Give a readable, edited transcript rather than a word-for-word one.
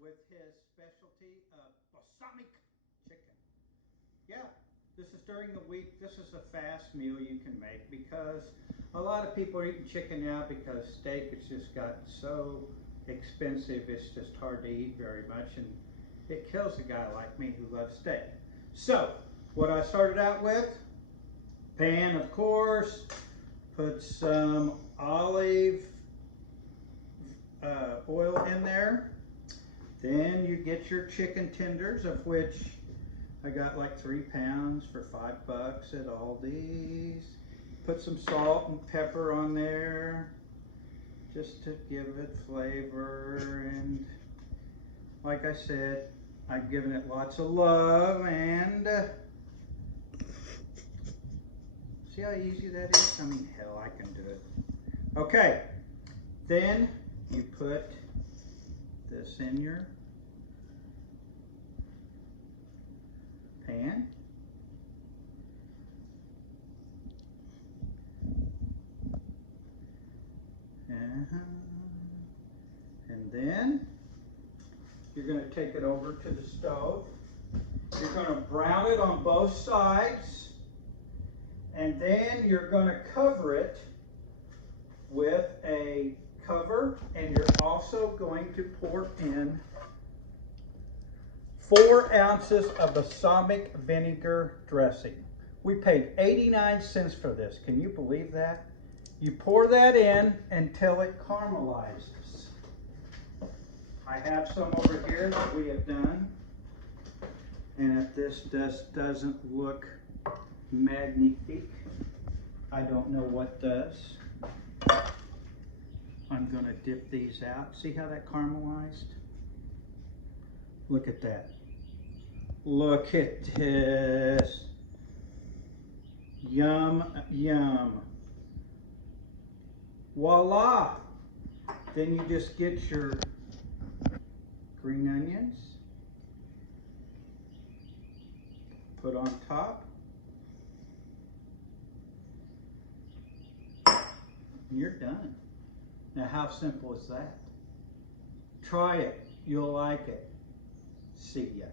with his specialty balsamic chicken. Yeah, this is during the week. This is a fast meal you can make because a lot of people are eating chicken now because steak has just gotten so expensive. It's just hard to eat very much, and it kills a guy like me who loves steak. So, what I started out with, pan of course, put some olive oil in there. Then you get your chicken tenders, of which I got like 3 pounds for $5 at Aldi's. Put some salt and pepper on there just to give it flavor, and like I said, I've given it lots of love, and see how easy that is? I mean, hell, I can do it. Okay, then you put this in your pan. And then you're going to take it over to the stove. You're going to brown it on both sides, and then you're going to cover it with a cover, and you're also going to pour in 4 ounces of balsamic vinegar dressing. We paid 89 cents for this. Can you believe that? You pour that in until it caramelizes. I have some over here that we have done, and if this doesn't look magnifique, I don't know what does. I'm going to dip these out. See how that caramelized? Look at that. Look at this. Yum, yum. Voila! Then you just get your green onions, put on top. You're done. Now, how simple is that? Try it. You'll like it. See ya.